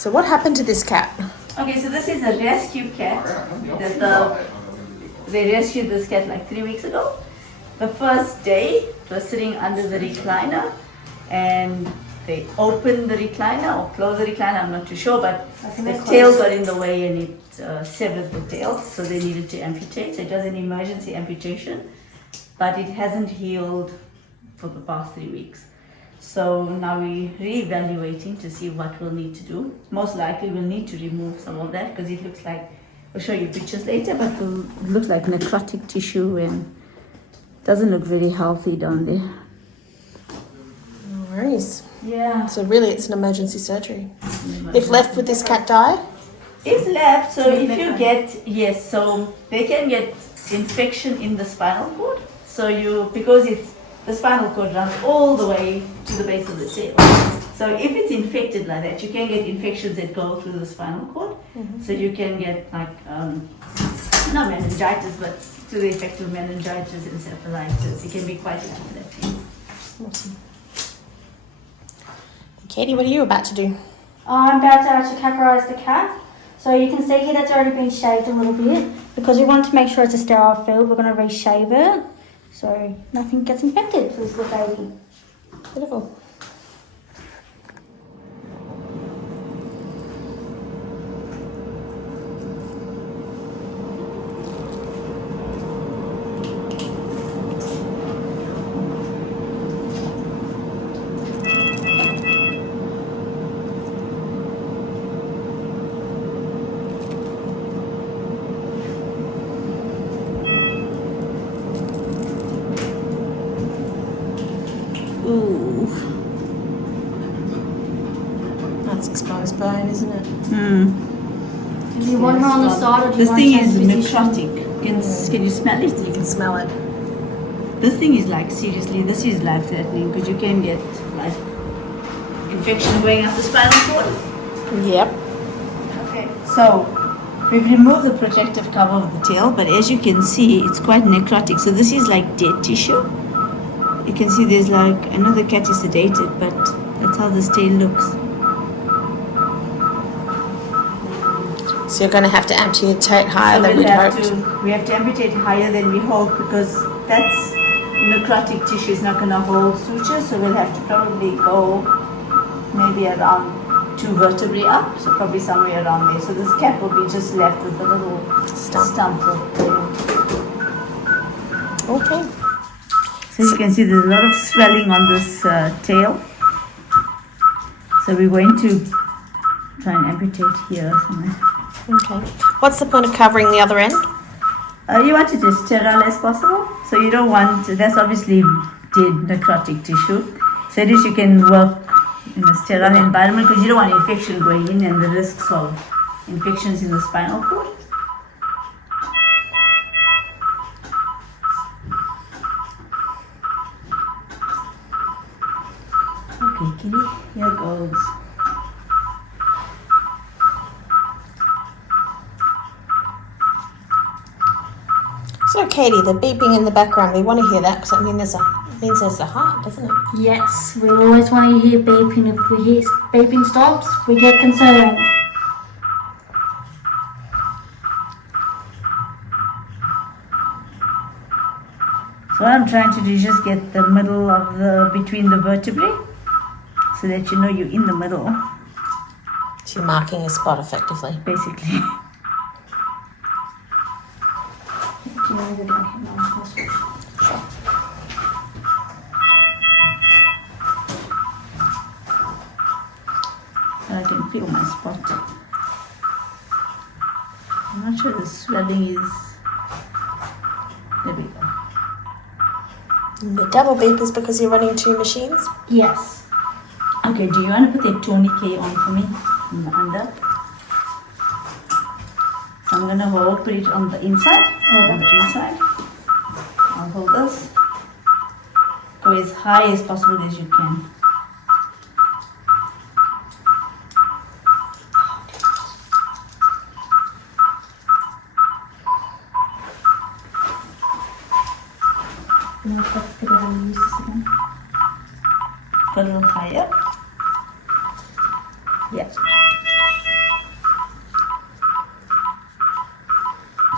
So what happened to this cat? Okay, so this is a rescue cat. They rescued this cat like 3 weeks ago. The first day, it was sitting under the recliner, and they opened the recliner or closed the recliner, I'm not too sure, but the tail got in the way and it severed the tail, so they needed to amputate. So it was an emergency amputation, but it hasn't healed for the past 3 weeks. So now we're re-evaluating to see what we'll need to do. Most likely we'll need to remove some of that because it looks like, I'll show you pictures later, but it looks like necrotic tissue and doesn't look very healthy down there. No worries. Yeah. So really it's an emergency surgery. If left, would this cat die? If left, so if you get, yes, so they can get infection in the spinal cord. So because the spinal cord runs all the way to the base of the tail. So if it's infected like that, you can get infections that go through the spinal cord. Mm-hmm. So you can get like, not meningitis, but to the effect of meningitis, encephalitis. It can be quite life-threatening. Awesome. Katie, what are you about to do? I'm about to actually categorize the cat. So you can see here that's already been shaved a little bit. Because we want to make sure it's a sterile field, we're going to reshave it. So nothing gets infected for this little baby. Beautiful. Ooh. That's exposed bone, isn't it? Do you want her on the side or do you This want thing to is change position? necrotic. Can you smell it? You can smell it. This thing is like, seriously, this is life-threatening because you can get like infection going up the spinal cord. Yep. Okay. So we've removed the protective cover of the tail, but as you can see, it's quite necrotic. So this is like dead tissue. You can see there's like, I know the cat is sedated, but that's how this tail looks. So you're going to have to amputate higher So than we'd hoped. we have to amputate higher than we hoped because that's necrotic tissue is not going to hold suture, so we'll have to probably go maybe around 2 vertebrae up, so probably somewhere around there. So this cat will be just left with a little stump of bone. Okay. So you can see there's a lot of swelling on this tail. So we're going to try and amputate here somewhere. Okay. What's the point of covering the other end? You want it as sterile as possible. So you don't want, that's obviously dead necrotic tissue. So at least you can work in a sterile environment because you don't want infection going in and the risks of infections in the spinal cord. Okay, kitty, here goes. So Katie, the beeping in the background, we want to hear that because it means there's a heart, doesn't it? Yes, we always want to hear beeping. If we hear beeping stops, we get concerned. So what I'm trying to do is just get the middle of between the vertebrae so that you know you're in the middle, So you're marking a spot effectively. basically. Do you want to go down here now? Sure. I can feel my spot. I'm not sure the swelling is. There we go. The double beep is because you're running 2 machines? Yes. Okay, do you want to put that tourniquet on for me in the under? So I'm gonna put it on the inside. On the inside. I'll hold this. Go as high as possible as you can. I'm going to put it on use this again. Go a little higher. Yeah.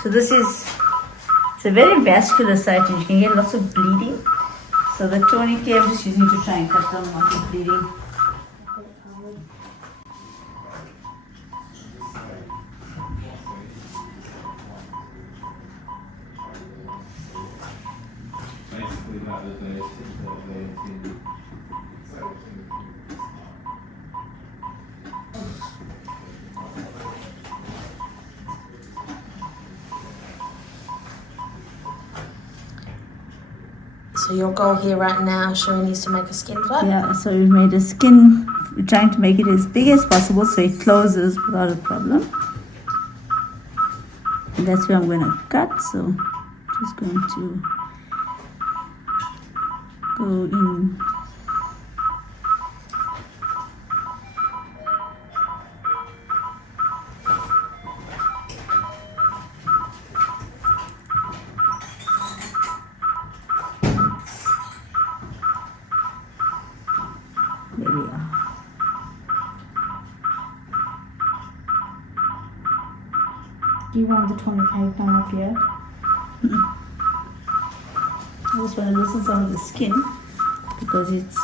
So it's a very vascular site and you can get lots of bleeding. So the tourniquet I'm just using to try and cut down on the bleeding. So your goal here right now, Shereni, is to make a skin flap? Yeah, so we've made a skin, we're trying to make it as big as possible so it closes without a problem. And that's where I'm going to cut, so just going to go in. There we are. Do you want the tourniquet done up yet? I just want to loosen some of the skin because it's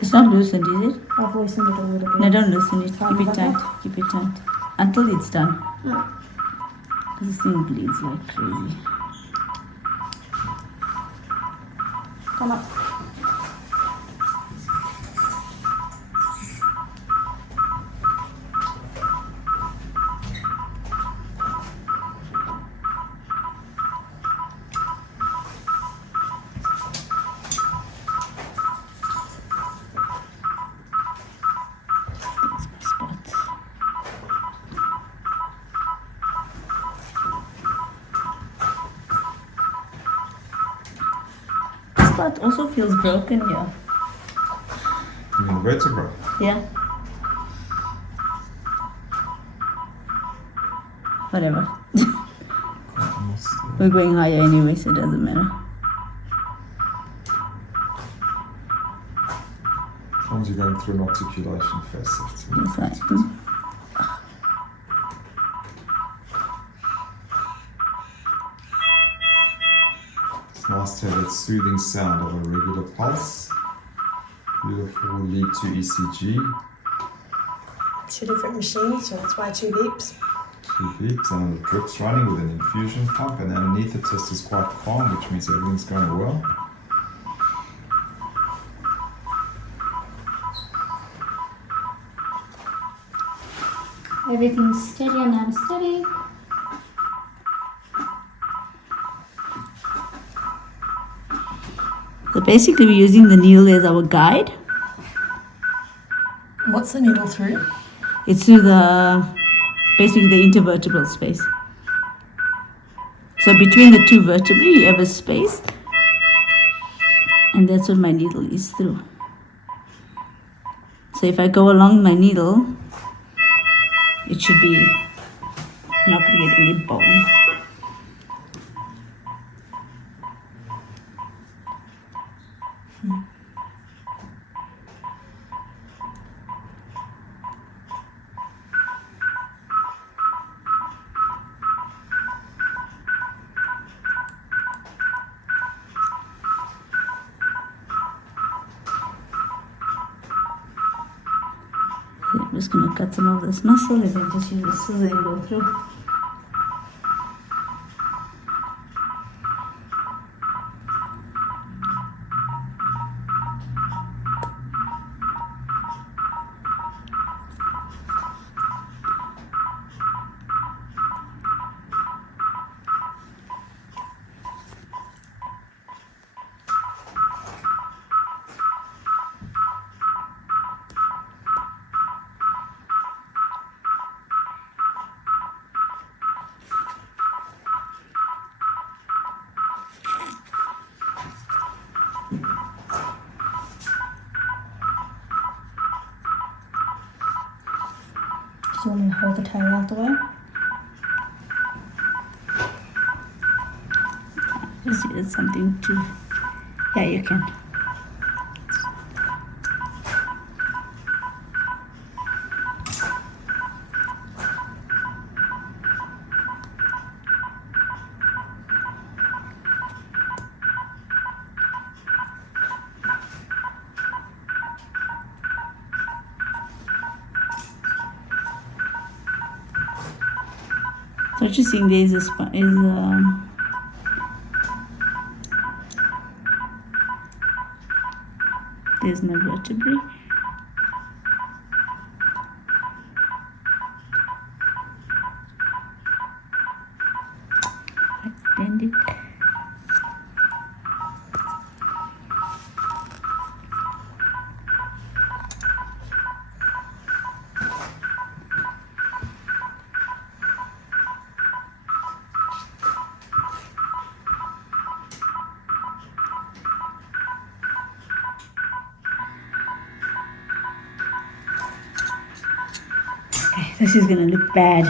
it's not loosened, is it? I've loosened it a little bit. No, don't loosen it. Can't Keep it do tight. that? Keep it tight until it's done. Mm. This thing bleeds like crazy. Come up. Spot. This spot also feels broken here. You mean vertebra? Yeah. Whatever. We're going higher anyway, so it doesn't matter. As long as you're going through an articulation phase. That's right. Mm. It's nice to have that soothing sound of a regular pulse. Beautiful lead to ECG. 2 different machines, so that's why 2 beeps. 2 beeps and the drip's running with an infusion pump, and the anaesthetist is quite calm, which means everything's going well. Everything's steady and unsteady. So basically we're using the needle as our guide. What's the needle through? It's through basically the intervertebral space. So between the 2 vertebrae you have a space, and that's what my needle is through. So if I go along my needle, it should be not going to get any bone. I'm just going to cut some of this muscle and then just use the scissors and go through. Do you want me to hold the tail out the way? Let's see, that's something to. Yeah, you can. So what you're seeing there is there's no vertebrae. Bend it. This is gonna look bad.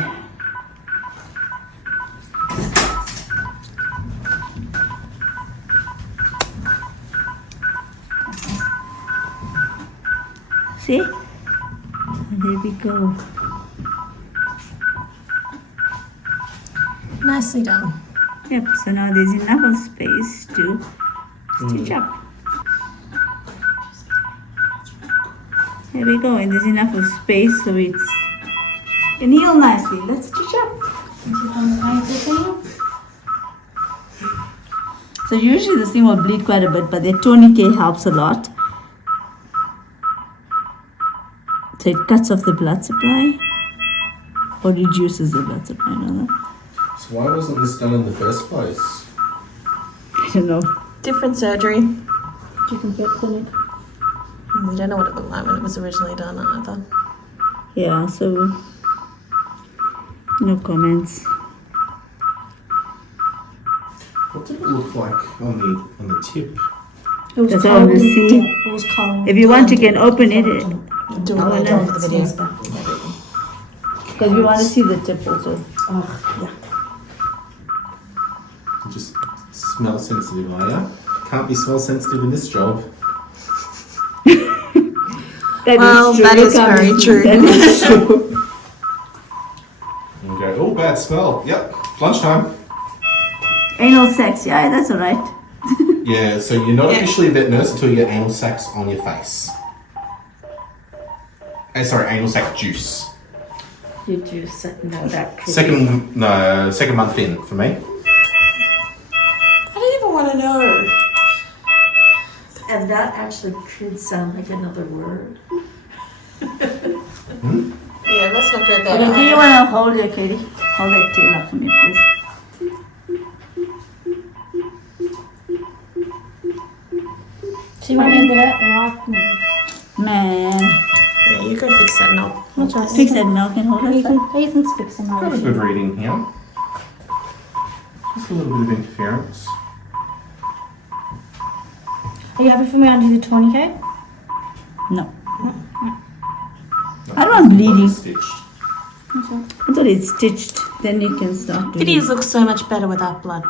See? And there we go. Nicely done. Yep, so now there's enough of space to stitch up. There we go, and there's enough of space so it's can heal nicely. Let's stitch up. So usually this thing will bleed quite a bit, but the tourniquet helps a lot. So it cuts off the blood supply or reduces the blood supply, rather. So why wasn't this done in the first place? I don't know. Different surgery. Different vet clinic. We don't know what it looked like when it was originally done either. Yeah, so no comments. What did it look like on the tip? It was That's all cold. we see. It was cold. If you want, you can open it Do it Oh, later no. for the video. because we want to see the tip also. You just smell sensitive, are ya? Can't be smell sensitive in this job. That is very true. That is true. And go, oh, bad smell. Yep, lunchtime. Anal sex, yeah, that's alright. Yeah, so you're not officially a vet nurse until you get anal sacs on your face. Sorry, anal sac juice. You juice it, no, that could Second month in for me. I don't even want to know. And that actually could sound like another word. Yeah, let's not go Okay, there. do you want to hold your Katie? Hold that tail up for me, please. So you want me to get it right now? Man. Yeah, you go fix that knob. That's right. Fix that milk and hold it. Ethan's fixing Got a my good reading here. Just a little bit of interference. Are you happy for me to undo the tourniquet? No. I don't want bleeding. Stitched. Until it's stitched, then you can start doing Videos look so much better without blood.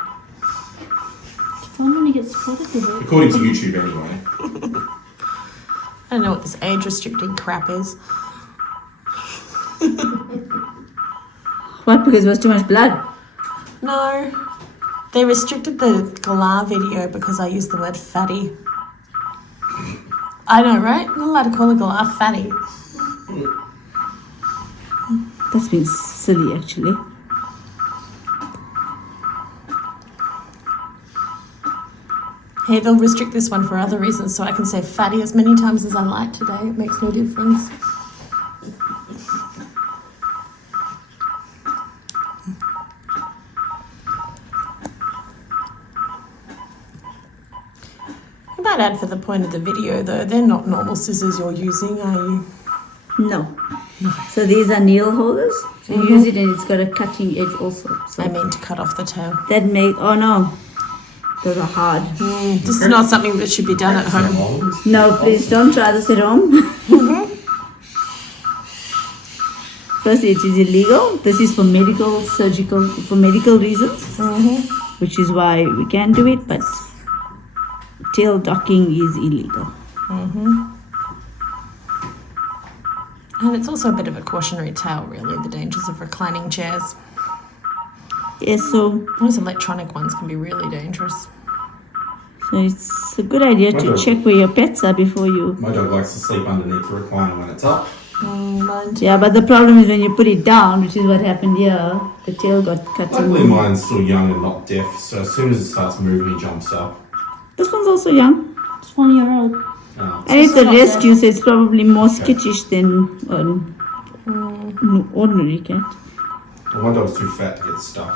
I'm gonna get spotted with it. According to YouTube, anyway. I don't know what this age restricted crap is. What? Because it was too much blood? No. They restricted the galah video because I used the word fatty. I know, right? I'm not allowed to call a galah fatty. That's been silly, actually. Hey, they'll restrict this one for other reasons, so I can say fatty as many times as I like today. It makes no difference. You might add for the point of the video, though, they're not normal scissors you're using, are you? No. So these are nail holders. So you use it and it's got a cutting edge also. So I mean to cut off the tail. that make, oh no, those are hard. This is not something that should be done at home. No, please don't try this at home. Firstly, it is illegal. This is for medical, surgical, for medical reasons. which is why we can do it, but tail docking is illegal. And it's also a bit of a cautionary tale, really, the dangers of reclining chairs. Yes, so Those electronic ones can be really dangerous. it's a good idea to Wonder- check where your pets are before you. My dog likes to sleep underneath the recliner when it's up. Mine too. Yeah, but the problem is when you put it down, which is what happened here, the tail got cut. Luckily, mine's still young and not deaf, so as soon as it starts moving, he jumps up. This one's also young. It's 1 year old. Oh. And it's a not rescue, so it's probably more skittish than an ordinary cat. Well, my dog's too fat to get stuck.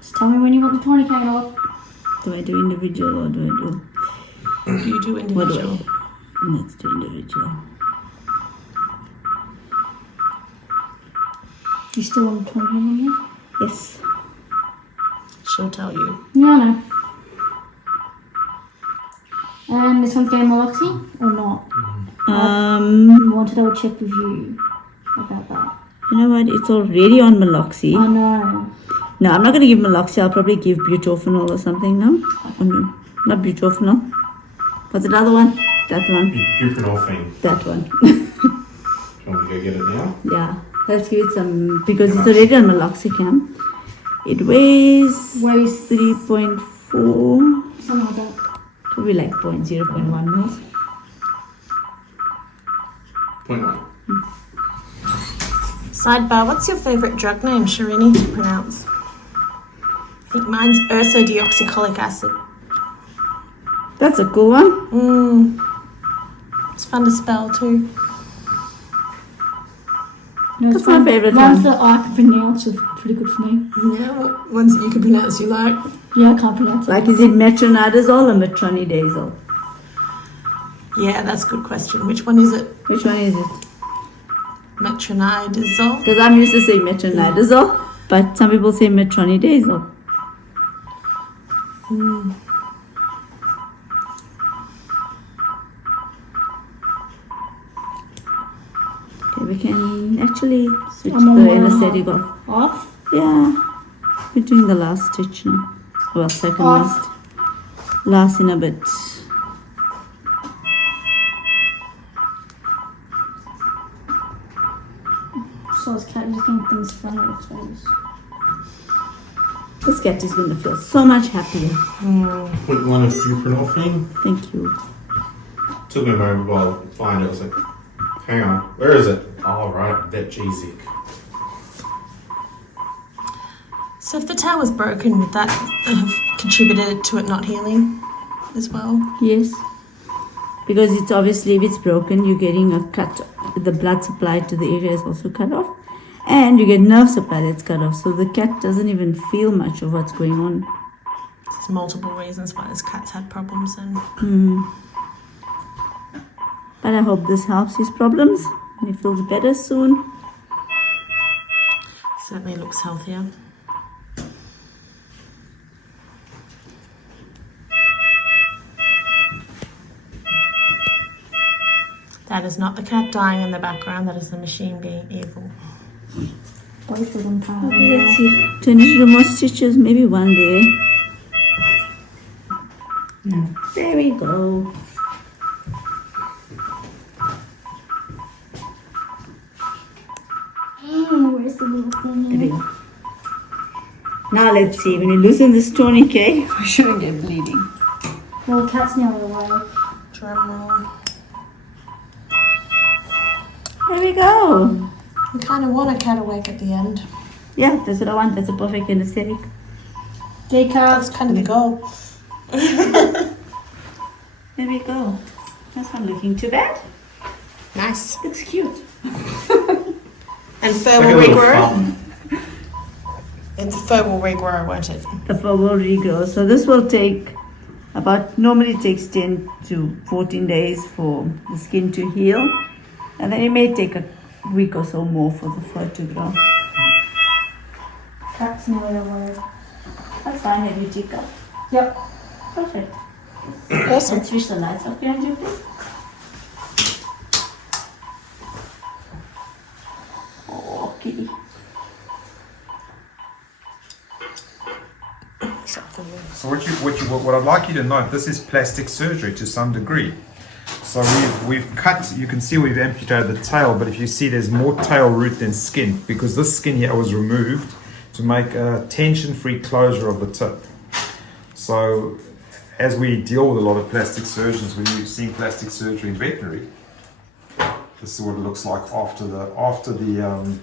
Just tell me when you want the tourniquet off. Do I do individual or do I do? You do What do I individual. do? Let's do individual. You still want the tourniquet on here? Yes. She'll tell you. Yeah, I know. And this one's getting Meloxy or not? I want to double check with you about that. You know what? It's already on Meloxy. I know. No, I'm not going to give Meloxy. I'll probably give butorphanol or something. No? Oh, no. Not butorphanol. What's another one? That one. Buprenorphine. That one. Do you want me to go get it now? Yeah. Let's give it some, because it's already on Meloxicam. It weighs Weighs 3.4. something like that. Probably like 0.1 mils. 0.1. Sidebar, what's your favourite drug name, Shereni, to pronounce? I think mine's ursodeoxycholic acid. That's a cool one. It's fun to spell too. No, That's my favourite Ones one. that I can pronounce are pretty good for me. Yeah, what ones that you can pronounce you like. Yeah, I can't pronounce it. Like, is it metronidazole or metronidazole? Yeah, that's a good question. Which one is it? Which one is it? Metronidazole? Because I'm used to saying metronidazole, but some people say metronidazole. Okay, we can actually switch I'm on the one anesthetic off. Off? Yeah, we're doing the last stitch now. Well, second Off. last. Last in a bit. So this cat just getting things thrown at its face. This cat is going to feel so much happier. 0.1 of buprenorphine. Thank you. Took me a moment while I find it. I was like, hang on, where is it? Oh, right, Vet G-Zic. So if the tail was broken, would that have contributed to it not healing as well? Yes. Because it's obviously, if it's broken, you're getting a cut. The blood supply to the area is also cut off. And you get nerve supply that's cut off. So the cat doesn't even feel much of what's going on. There's multiple reasons why this cat's had problems and But I hope this helps his problems. And he feels better soon. certainly looks healthier. That is not the cat dying in the background, that is the machine being evil. Both of them can't. Okay, let's see. Do I need to do more stitches? Maybe one there. There we go. Where's the little thing? There we go. Now let's see. When you loosen this tourniquet, we shouldn't get bleeding. Well, the cat's nearly away. Drum roll. There we go. You kind of want a cat awake at the end. Yeah, that's what I want. That's a perfect anesthetic. Gay That's cats. kind of the goal. There we go. That's not looking too bad. Nice. Looks cute. And fur Like a will little regrow. pup. And the fur will regrow, won't it? The fur will regrow. So this will take normally it takes 10 to 14 days for the skin to heal. And then it may take a week or so more for the fur to grow. Cat's nearly away. That's fine, have you take up? Yep. Perfect. Awesome. Let's switch the lights off behind you, please. So what I'd like you to note, this is plastic surgery to some degree. So we've cut, you can see we've amputated the tail, but if you see there's more tail root than skin, because this skin here was removed to make a tension-free closure of the tip. So as we deal with a lot of plastic surgeons, when you've seen plastic surgery in veterinary, this is what it looks like after the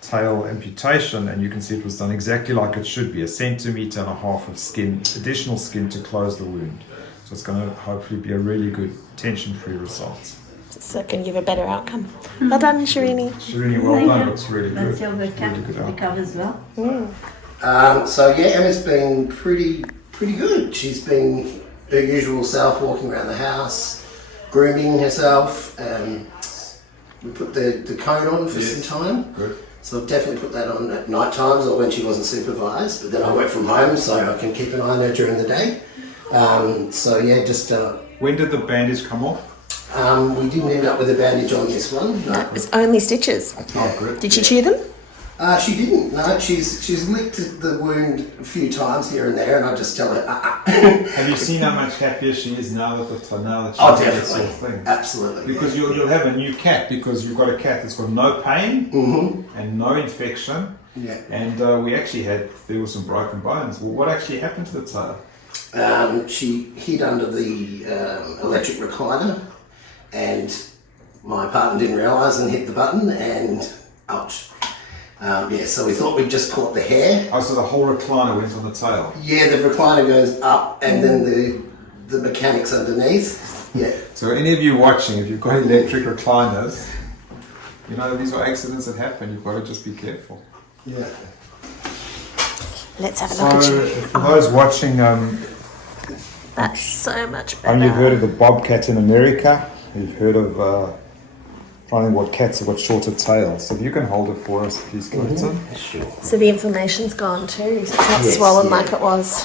tail amputation, and you can see it was done exactly like it should be, 1.5 centimeters of skin, additional skin to close the wound. So it's going to hopefully be a really good tension-free result. So it can give a better outcome. Well done, Shereni. Shereni, well done. Looks really good. That's your good cap. Really good The outcome. cover as well. So yeah, Emma's been pretty good. She's been her usual self, walking around the house, grooming herself. We put the cone on for some time. Good. So I've definitely put that on at night times or when she wasn't supervised. But then I work from home, so I can keep an eye on her during the day. So yeah, just When did the bandage come off? we didn't end up with a bandage on this one. No. It's only stitches. Oh, good. Did she chew them? She didn't. No, she's licked the wound a few times here and there, and I just tell her. Have you seen how much happier she is now that she's Oh, got this definitely, sort of thing? absolutely. Because you'll have a new cat, because you've got a cat that's got no pain and no infection. Yeah. And we actually there were some broken bones. Well, what actually happened to the tail? She hid under the electric recliner, and my partner didn't realise and hit the button, and ouch. So we thought we'd just caught the hair. Oh, so the whole recliner went on the tail. Yeah, the recliner goes up, and then the mechanics underneath. Yeah. So any of you watching, if you've got electric recliners, you know, these are accidents that happen. You've got to just be careful. Yeah. Let's have a So look at you. for those watching, That's so much better. you've heard of the bobcat in America. You've heard of finding what cats have got shorter tails. So if you can hold it for us, please, Clayton. Sure. So the inflammation's gone too. It's not Yes, swollen yeah. like it was.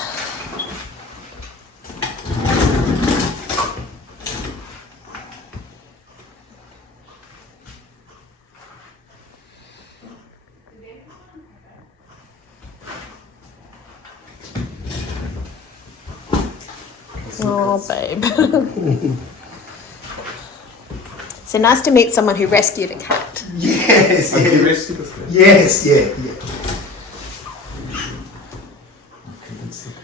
Oh, babe. So nice to meet someone who rescued a cat. Yes. Have you Yeah. rescued this cat? Yes. Yeah. Yeah. Okay, let's look.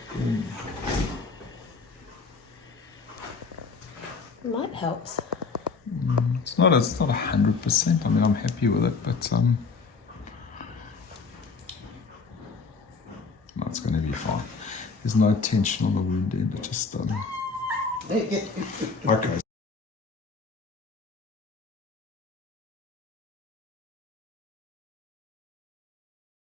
Might helps. It's not 100%. I mean, I'm happy with it, but no, it's going to be fine. There's no tension on the wound end. It just okay.